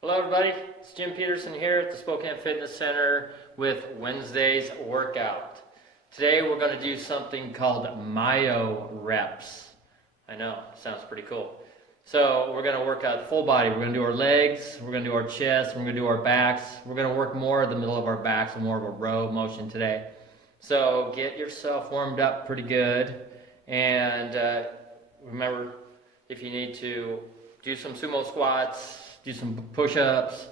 Hello everybody, it's Jim Peterson here at the Spokane Fitness Center with Wednesday's workout. Today we're going to do something called Myo Reps. I know, sounds pretty cool. So we're going to work out full body. We're going to do our legs, we're going to do our chest, we're going to do our backs. We're going to work more of the middle of our backs and more of a row motion today. So get yourself warmed up pretty good, and remember, if you need to do some sumo squats, do some push-ups,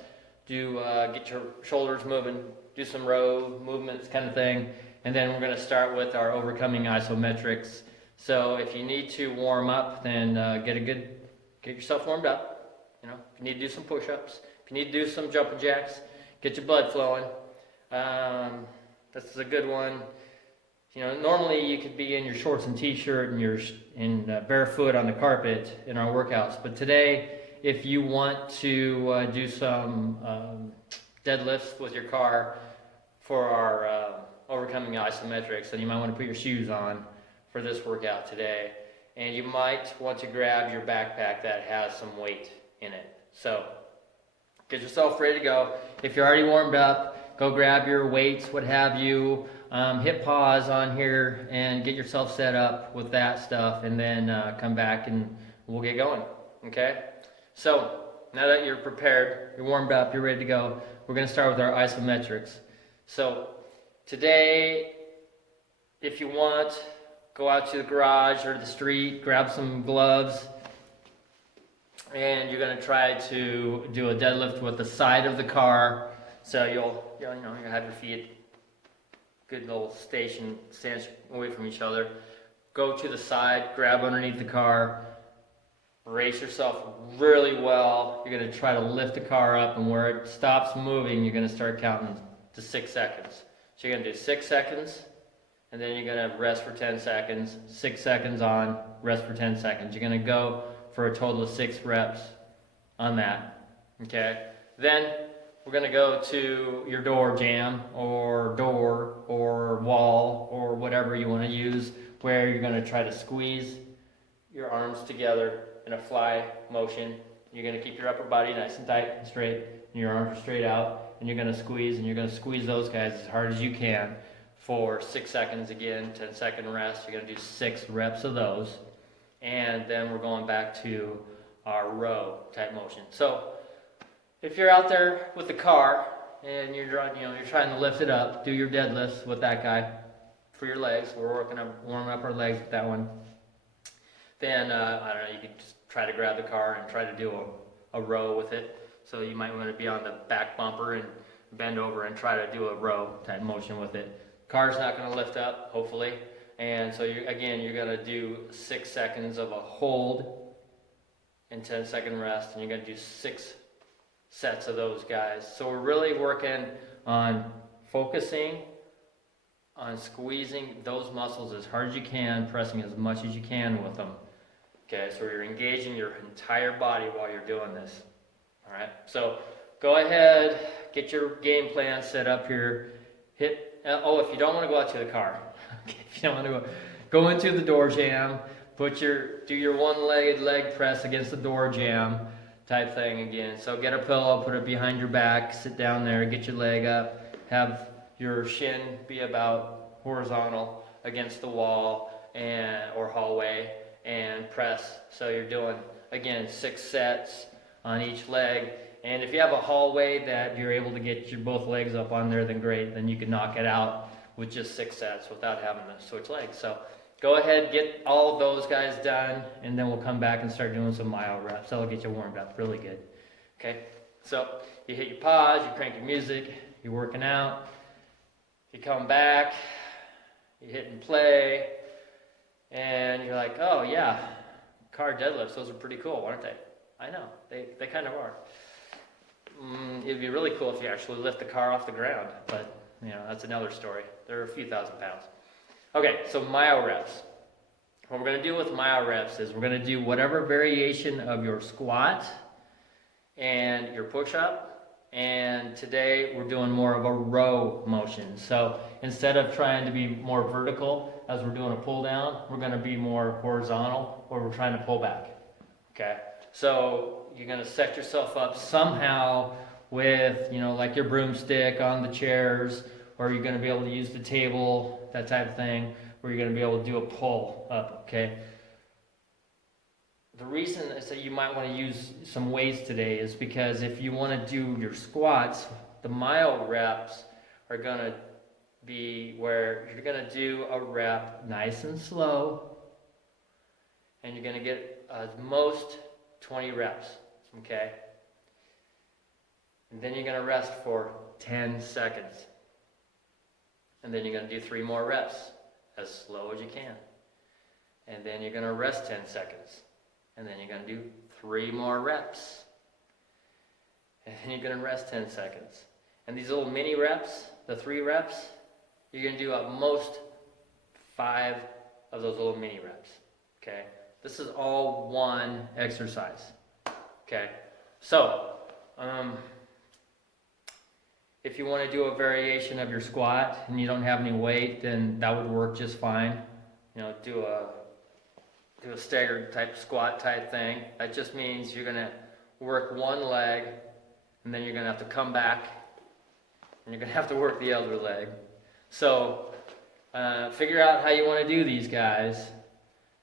get your shoulders moving, do some row movements kind of thing. And then we're going to start with our overcoming isometrics. So if you need to warm up, then get yourself warmed up. You know, if you need to do some push-ups, if you need to do some jumping jacks, get your blood flowing. This is a good one. You know, normally you could be in your shorts and t-shirt and you're barefoot on the carpet in our workouts, but today, if you want to do some deadlifts with your car for our overcoming isometrics, then you might want to put your shoes on for this workout today. And you might want to grab your backpack that has some weight in it. So get yourself ready to go. If you're already warmed up, go grab your weights, what have you. Hit pause on here and get yourself set up with that stuff, and then come back and we'll get going, okay? So, now that you're prepared, you're warmed up, you're ready to go, we're going to start with our isometrics. So, today, if you want, go out to the garage or the street, grab some gloves, and you're going to try to do a deadlift with the side of the car. So you'll have your feet good little stance away from each other. Go to the side, grab underneath the car. Brace yourself really well. You're going to try to lift the car up, and where it stops moving, you're going to start counting to 6 seconds. So you're going to do 6 seconds, and then you're going to rest for 10 seconds, 6 seconds on, rest for 10 seconds. You're going to go for a total of 6 reps on that, okay? Then we're going to go to your door jamb or wall or whatever you want to use, where you're going to try to squeeze your arms together in a fly motion. You're going to keep your upper body nice and tight and straight, and your arms are straight out, and you're going to squeeze those guys as hard as you can for 6 seconds again, 10-second rest. You're going to do 6 reps of those, and then we're going back to our row type motion. So if you're out there with the car and you're trying to lift it up, do your deadlifts with that guy for your legs. We're warming up our legs with that one. Then, I don't know, you can just try to grab the car and try to do a row with it. So you might want to be on the back bumper and bend over and try to do a row type motion with it. Car's not going to lift up, hopefully. And so, you're going to do 6 seconds of a hold and 10-second rest. And you're going to do 6 sets of those guys. So we're really working on focusing on squeezing those muscles as hard as you can, pressing as much as you can with them. Okay, so you're engaging your entire body while you're doing this. All right, so go ahead, get your game plan set up here. If you don't want to go out to the car, okay, if you don't want to go into the door jamb, do your one-legged leg press against the door jamb type thing again. So get a pillow, put it behind your back, sit down there, get your leg up, have your shin be about horizontal against the wall or hallway, and press. So you're doing, again, 6 sets on each leg. And if you have a hallway that you're able to get your both legs up on there, then great. Then you can knock it out with just 6 sets without having to switch legs. So go ahead, get all of those guys done, and then we'll come back and start doing some Myo Reps. That'll get you warmed up really good. Okay, so you hit your pause, you crank your music, you're working out. You come back, you hit and play, and you're like, oh yeah, car deadlifts, those are pretty cool, aren't they? I know, they kind of are. It'd be really cool if you actually lift the car off the ground, but that's another story. They're a few thousand pounds. Okay, so Myo Reps. What we're going to do with Myo Reps is we're going to do whatever variation of your squat and your push-up. And today we're doing more of a row motion. So instead of trying to be more vertical as we're doing a pull down, we're going to be more horizontal, or we're trying to pull back. Okay, So you're going to set yourself up somehow with, like your broomstick on the chairs, or you're going to be able to use the table, that type of thing, where you're going to be able to do a pull up, okay? The reason is that you might want to use some weights today is because if you want to do your squats, the Myo Reps are going to be where you're going to do a rep nice and slow, and you're going to get most 20 reps, okay? And then you're going to rest for 10 seconds. And then you're going to do 3 more reps as slow as you can. And then you're going to rest 10 seconds. And then you're going to do 3 more reps. And then you're going to rest 10 seconds. And these little mini reps, the 3 reps, you're going to do at most 5 of those little mini reps. Okay? This is all one exercise. Okay? So, if you want to do a variation of your squat and you don't have any weight, then that would work just fine. Do a staggered type squat type thing. That just means you're going to work one leg, and then you're going to have to come back, and you're going to have to work the other leg. So figure out how you want to do these guys.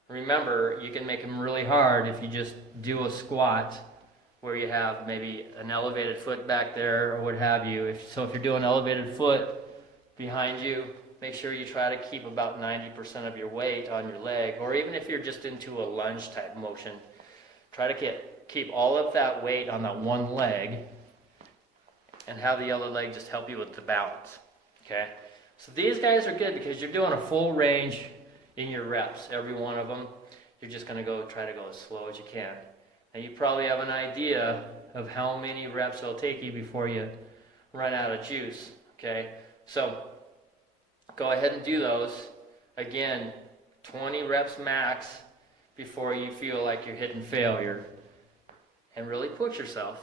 Remember, you can make them really hard if you just do a squat where you have maybe an elevated foot back there or what have you. If you're doing elevated foot behind you, make sure you try to keep about 90% of your weight on your leg, or even if you're just into a lunge type motion, try to keep all of that weight on that one leg and have the other leg just help you with the balance, okay? So these guys are good because you're doing a full range in your reps, every one of them. You're just going to try to go as slow as you can. And you probably have an idea of how many reps it'll take you before you run out of juice, okay? So go ahead and do those. Again, 20 reps max before you feel like you're hitting failure. And really push yourself.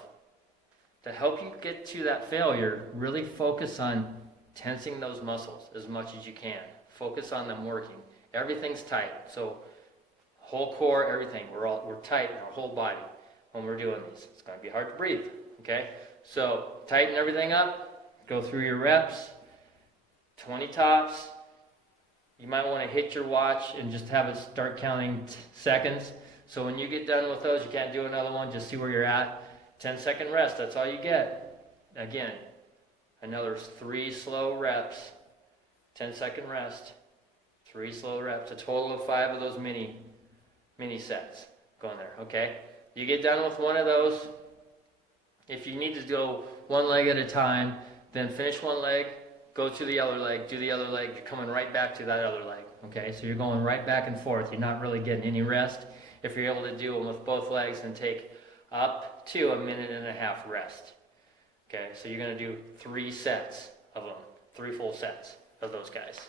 To help you get to that failure, really focus on tensing those muscles as much as you can. Focus on them working. Everything's tight. So whole core, everything. We're tight in our whole body when we're doing these. It's going to be hard to breathe, okay? So tighten everything up. Go through your reps. 20 tops. You might want to hit your watch and just have it start counting seconds. So when you get done with those, you can't do another one. Just see where you're at. 10-second rest. That's all you get. Again, another 3 slow reps. 10-second rest. 3 slow reps. A total of 5 of those mini sets going there, okay? You get done with one of those. If you need to go one leg at a time, then finish one leg, go to the other leg, do the other leg, you're coming right back to that other leg, okay? So you're going right back and forth. You're not really getting any rest. If you're able to do them with both legs and take up to 1.5 minutes rest, okay? So you're going to do 3 sets of them, 3 full sets of those guys.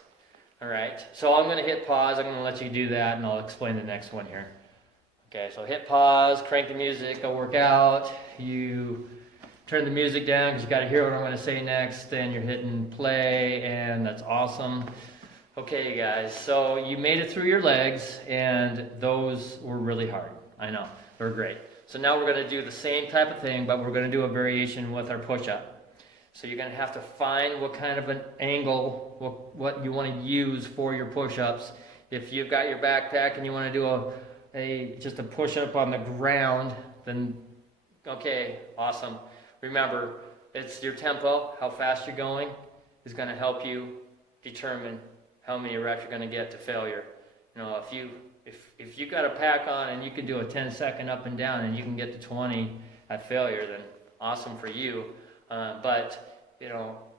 All right, so I'm going to hit pause. I'm going to let you do that, and I'll explain the next one here. Okay, so hit pause, crank the music, go work out. You turn the music down because you got to hear what I'm going to say next. Then you're hitting play, and that's awesome. Okay, guys, so you made it through your legs, and those were really hard. I know, they were great. So now we're going to do the same type of thing, but we're going to do a variation with our push-up. So you're going to have to find what kind of an angle, what you want to use for your push-ups. If you've got your backpack and you want to do just a push-up on the ground, then okay, awesome. Remember, it's your tempo, how fast you're going, is going to help you determine how many reps you're going to get to failure. If you got a pack on and you can do a 10-second up and down and you can get to 20 at failure, then awesome for you. But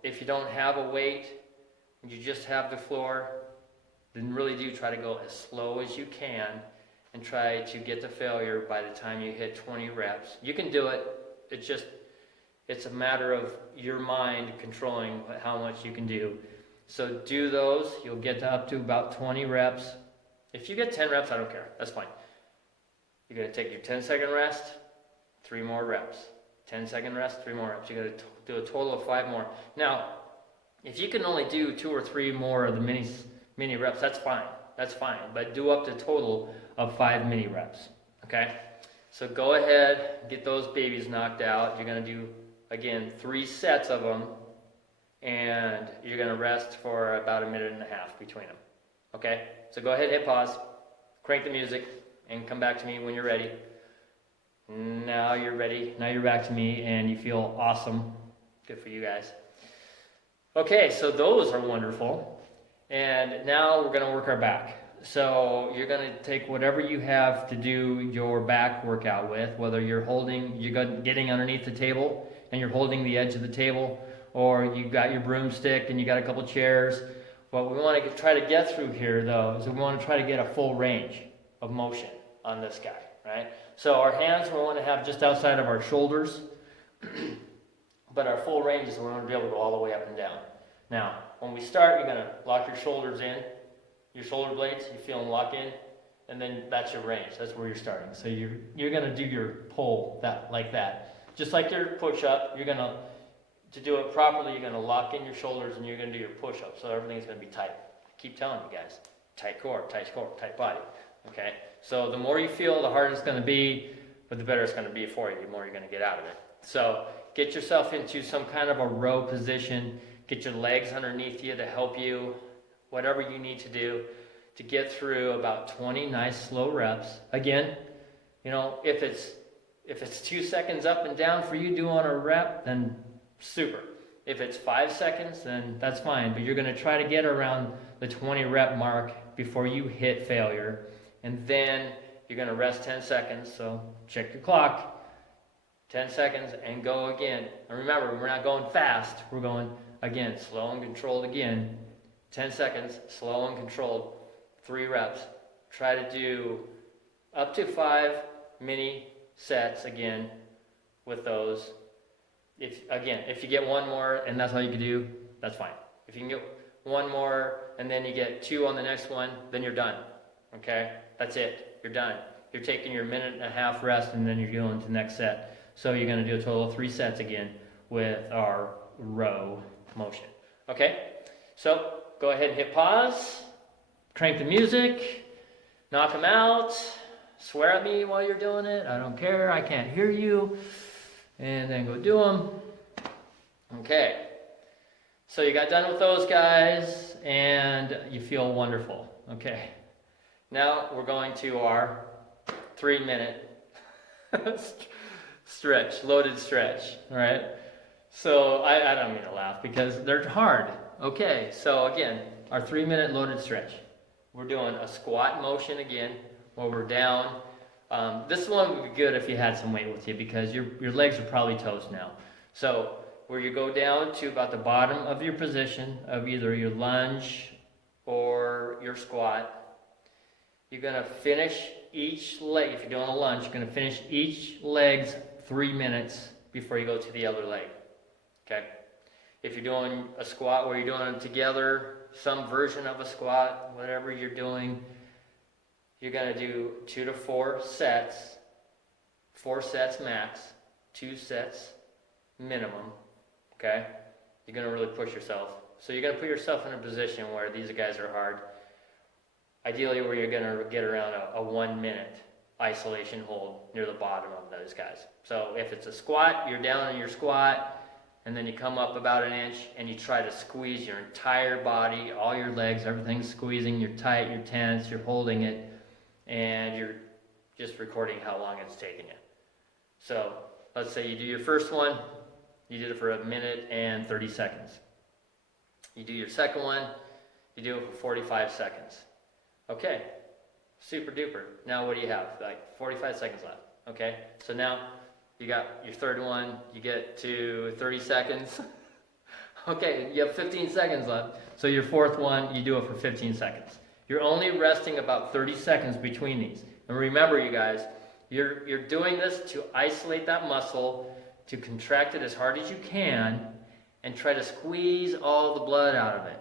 if you don't have a weight, and you just have the floor, then really do try to go as slow as you can and try to get to failure by the time you hit 20 reps. You can do it. It's a matter of your mind controlling how much you can do. So do those. You'll get up to about 20 reps. If you get 10 reps, I don't care. That's fine. You're going to take your 10-second rest, 3 more reps. 10-second rest, 3 more reps. You're going to do a total of 5 more. Now, if you can only do 2 or 3 more of the mini reps, that's fine. That's fine. But do up to a total of 5 mini reps. Okay? So go ahead, get those babies knocked out. You're going to do, again, 3 sets of them, and you're going to rest for about 1.5 minutes between them. Okay? So go ahead, hit pause, crank the music, and come back to me when you're ready. Now you're ready. Now you're back to me, and you feel awesome. Good for you guys. Okay, so those are wonderful. And now we're going to work our back. So you're going to take whatever you have to do your back workout with, whether you're getting underneath the table and you're holding the edge of the table, or you got your broomstick and you got a couple chairs. What we want to try to get through here, though, is we want to try to get a full range of motion on this guy, right? So our hands we want to have just outside of our shoulders, but our full range is we want to be able to go all the way up and down. Now, when we start, you're going to lock your shoulders in, your shoulder blades, you feel them lock in, and then that's your range. That's where you're starting. So you're going to do your pull like that. Just like your push-up, to do it properly, you're going to lock in your shoulders and you're going to do your push-up. So everything's going to be tight. I keep telling you guys, tight core, tight body. Okay? So the more you feel, the harder it's going to be, but the better it's going to be for you, the more you're going to get out of it. So get yourself into some kind of a row position. Get your legs underneath you to help you, whatever you need to do to get through about 20 nice slow reps. Again, if it's 2 seconds up and down for you doing a rep, then super. If it's 5 seconds, then that's fine. But you're going to try to get around the 20 rep mark before you hit failure. And then you're going to rest 10 seconds. So check your clock. 10 seconds and go again. And remember, we're not going fast. We're going, again, slow and controlled again. 10 seconds, slow and controlled, 3 reps. Try to do up to 5 mini sets again with those. If you get one more and that's all you can do, that's fine. If you can get one more and then you get 2 on the next one, then you're done. Okay? That's it. You're done. You're taking your 1.5 minute rest and then you're going to the next set. So you're going to do a total of 3 sets again with our row motion. Okay? So go ahead and hit pause, crank the music, knock them out, swear at me while you're doing it. I don't care. I can't hear you. And then go do them. Okay. So you got done with those guys and you feel wonderful. Okay. Now we're going to our 3-minute stretch, loaded stretch. All right. So I don't mean to laugh because they're hard. Okay. So again, our 3-minute loaded stretch. We're doing a squat motion again while we're down. This one would be good if you had some weight with you because your legs are probably toast now. So where you go down to about the bottom of your position of either your lunge or your squat, you're going to finish each leg. If you're doing a lunge, you're going to finish each leg's 3 minutes before you go to the other leg. Okay? If you're doing a squat where you're doing them together, some version of a squat, whatever you're doing, you're going to do 2 to 4 sets, 4 sets max, 2 sets minimum, okay? You're going to really push yourself. So you're going to put yourself in a position where these guys are hard, ideally where you're going to get around a 1 minute isolation hold near the bottom of those guys. So if it's a squat, you're down in your squat, and then you come up about 1 inch, and you try to squeeze your entire body, all your legs, everything's squeezing, you're tight, you're tense, you're holding it, and you're just recording how long it's taken you. So let's say you do your first one, you did it for 1 minute and 30 seconds. You do your second one, you do it for 45 seconds. Okay, super duper. Now what do you have? Like 45 seconds left. Okay, so now you got your third one, you get to 30 seconds. Okay, you have 15 seconds left. So your fourth one, you do it for 15 seconds. You're only resting about 30 seconds between these. And remember, you guys, you're doing this to isolate that muscle, to contract it as hard as you can, and try to squeeze all the blood out of it.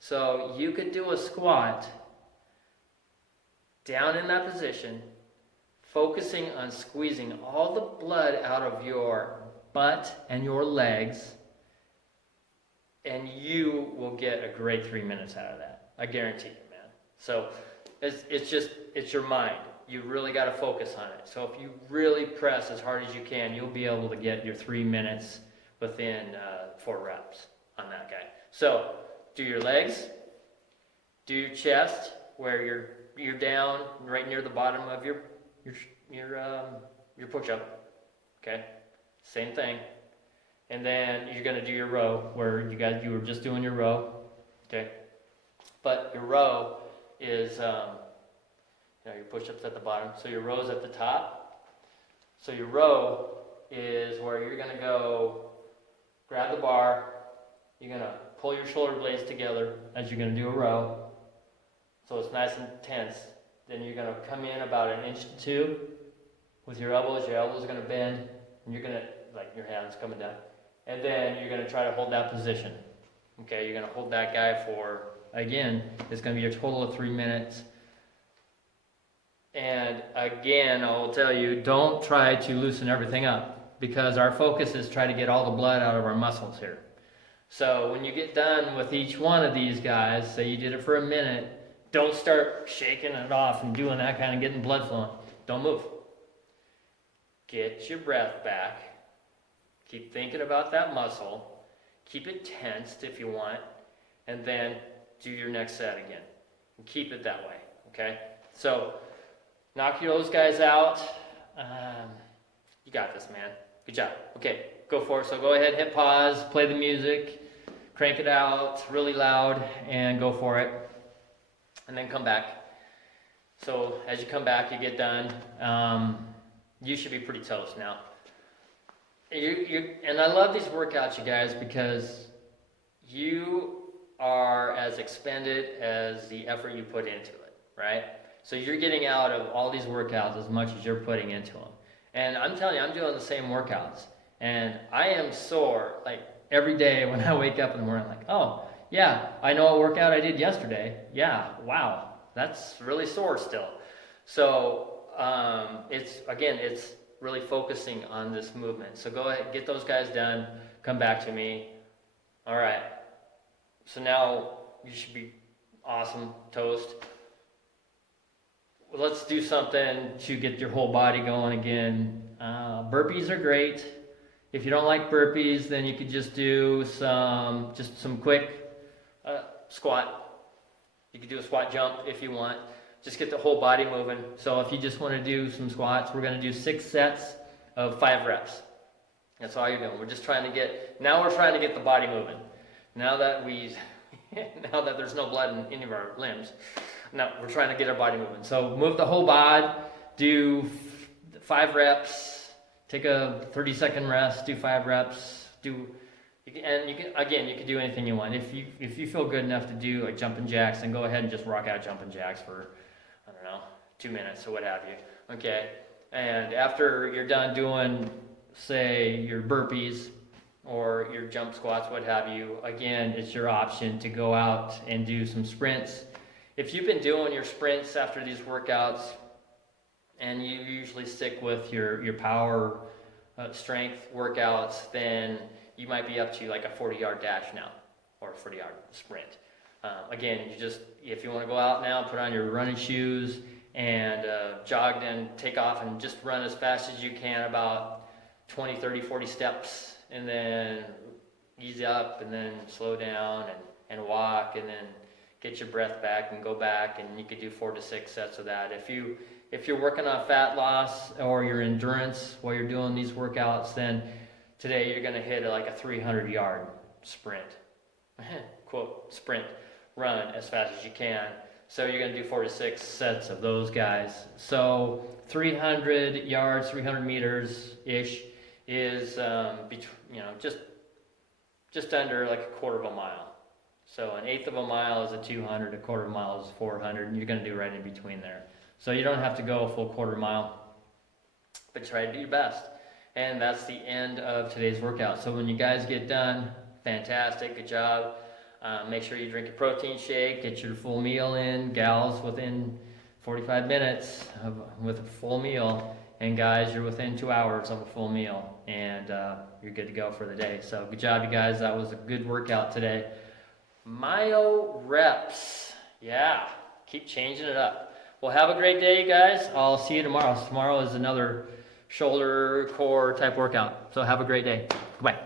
So you could do a squat down in that position, focusing on squeezing all the blood out of your butt and your legs, and you will get a great 3 minutes out of that. I guarantee you, man. So it's your mind. you really got to focus on it. So if you really press as hard as you can, you'll be able to get your 3 minutes within 4 reps on that guy. So do your legs, do your chest, where you're down right near the bottom of your push-up. Okay, same thing. And then you're gonna do your row, where you were just doing your row. Okay, but your row is your push-ups at the bottom. So your row's at the top. So your row is where you're gonna go grab the bar. You're gonna pull your shoulder blades together as you're gonna do a row. So it's nice and tense. Then you're gonna come in about 1 inch to 2 with your elbows. Your elbows are gonna bend, and you're gonna, like your hands coming down. And then you're gonna try to hold that position. Okay, you're gonna hold that guy for, again, it's gonna be a total of 3 minutes. And again, I will tell you, don't try to loosen everything up, because our focus is try to get all the blood out of our muscles here. So when you get done with each one of these guys, say you did it for a minute, don't start shaking it off and doing that kind of getting blood flowing. Don't move. Get your breath back. Keep thinking about that muscle. Keep it tensed if you want, and then do your next set again. And keep it that way, okay? So knock those guys out. You got this, man. Good job. Okay, go for it. So go ahead, hit pause, play the music, crank it out really loud, and go for it. And then come back. So as you come back, you get done. You should be pretty toast now. And I love these workouts, you guys, because you are as expended as the effort you put into it, right? So you're getting out of all these workouts as much as you're putting into them. And I'm telling you, I'm doing the same workouts. And I am sore, like, every day when I wake up in the morning, I'm like, oh, yeah, I know what workout I did yesterday. Yeah, wow, that's really sore still. So it's really focusing on this movement. So go ahead, get those guys done, come back to me. All right, so now you should be awesome, toast. Let's do something to get your whole body going again. Burpees are great. If you don't like burpees, then you could just do some quick squat. You could do a squat jump if you want. Just get the whole body moving. So if you just want to do some squats, we're going to do 6 sets of 5 reps. That's all you're doing. We're trying to get the body moving. Now that there's no blood in any of our limbs, now we're trying to get our body moving. So move the whole body, do 5 reps, take a 30-second rest, do 5 reps, you can do anything you want. If you feel good enough to do like jumping jacks, then go ahead and just rock out jumping jacks for, 2 minutes or what have you. Okay, and after you're done doing, say, your burpees or your jump squats, what have you, again, it's your option to go out and do some sprints. If you've been doing your sprints after these workouts, and you usually stick with your power strength workouts, then you might be up to like a 40-yard dash now, or a 40-yard sprint. Again, if you want to go out now, put on your running shoes and jog, then take off and just run as fast as you can, about 20, 30, 40 steps, and then ease up, and then slow down and walk, and then get your breath back and go back, and you could do 4 to 6 sets of that. If you're working on fat loss or your endurance while you're doing these workouts, then today you're going to hit like a 300-yard sprint. Quote, sprint, run as fast as you can. So you're going to do 4 to 6 sets of those guys. So 300 yards, 300 meters-ish is just under like a quarter of a mile. So an eighth of a mile is a 200, a quarter of a mile is 400, and you're going to do right in between there. So you don't have to go a full quarter mile, but try to do your best. And that's the end of today's workout. So when you guys get done, fantastic, good job. Make sure you drink a protein shake, get your full meal in. Gals, within 45 minutes with a full meal. And guys, you're within 2 hours of a full meal. And you're good to go for the day. So good job, you guys. That was a good workout today. Myo Reps. Yeah, keep changing it up. Well, have a great day, guys. I'll see you tomorrow. Tomorrow is another shoulder, core type workout. So have a great day. Bye.